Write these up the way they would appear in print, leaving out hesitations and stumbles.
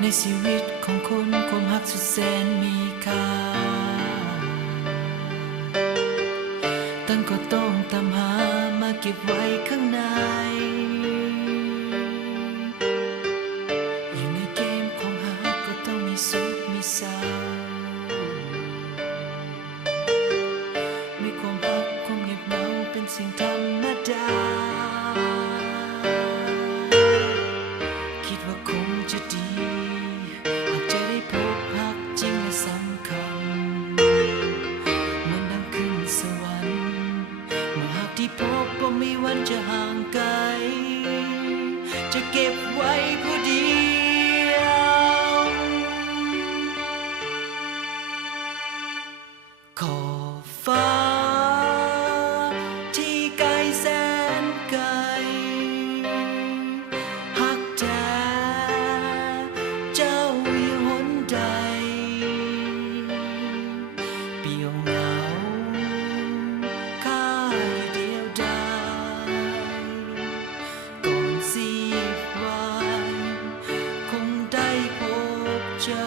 ในชีวิตของคุณความรักสุดแสนมีค่าตั้งก็ต้องตามหามาเก็บไว้ข้างในอยู่ในเกมของรักก็ต้องมีสุขมีเศร้ามีความรักความเงียบเหงาเป็นสิ่งธรรมดาคิดว่าคงจะดีหากจะได้พบรักจริงและสำคัญเหมือนดังขึ้นสวรรค์เมื่อหากที่พบก็ไม่วันจะห่างไกลจะเก็บไว้ผู้เดียวขอบฟ้าที่ไกลแสนไกลหักแท้เจ้าอยู่หนใดเปี่ยวเหงาข้ายเดียวดายก่อนสิวันคงได้พบเจ้า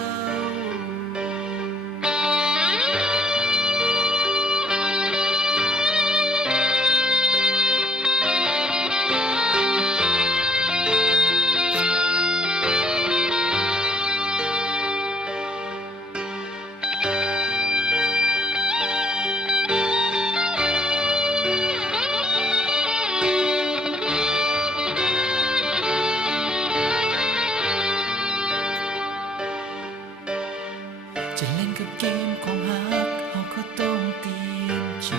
จะเล่นกับเกมของรักเราก็ต้องเตรียมใจ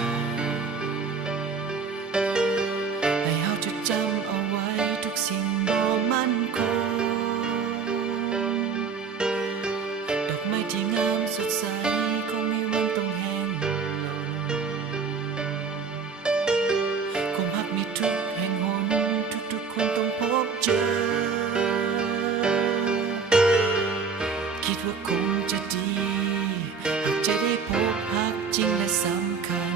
ให้เราจดจำเอาไว้ทุกสิ่งบ่มั่นคงดอกไม้ที่งามสดใสคงมีวันต้องแห้งหล่นความรักมีทุกแห่งหนทุกๆคนต้องพบเจอคิดว่าคงจะดีหากจะได้พบรักจริงและสำคัญ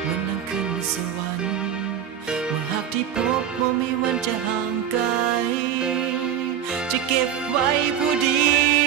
เหมือนดังขึ้นสวรรค์เมื่อหากที่พบว่าไม่วันจะห่างไกลจะเก็บไว้ผู้เดียว